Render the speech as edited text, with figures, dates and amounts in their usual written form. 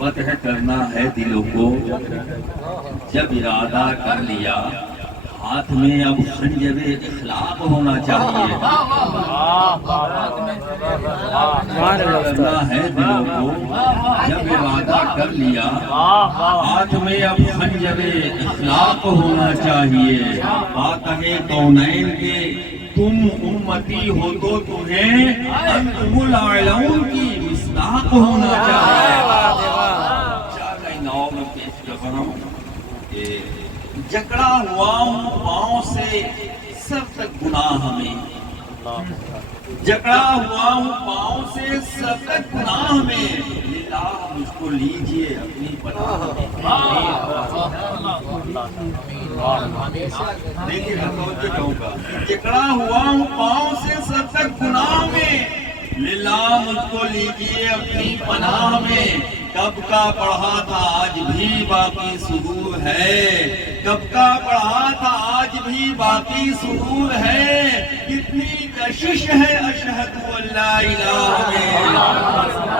فتح کرنا ہے دلوں کو، جب ارادہ کر لیا ہاتھ میں اب خنجر اخلاق ہونا چاہیے۔ کرنا ہے دلوں کو، جب ارادہ کر لیا ہاتھ میں اب خنجر اخلاق ہونا چاہیے۔ فاتح کونین کے تم امتی ہو تو تمہیں انتم الاعلون کی مصداق ہونا چاہیے۔ میں پیش کر رہا ہوں کہ جکڑا ہوا ہوں پاؤں سے سر تک گناہ میں، جکڑا ہوا ہوں پاؤں سے سر تک گناہ میں، للہ مجھ کو لیجئے اپنی پناہ میں۔ دیکھیں میں توجہ کہوں گا، جکڑا ہوا ہوں پاؤں سے سر تک گناہ میں، للہ مجھ کو لیجئے اپنی پناہ میں۔ کب کا پڑھا تھا آج بھی باقی سرور ہے، کب کا پڑھا تھا آج بھی باقی سرور ہے، کتنی کشش ہے اشہد ان لا الہ الا اللہ۔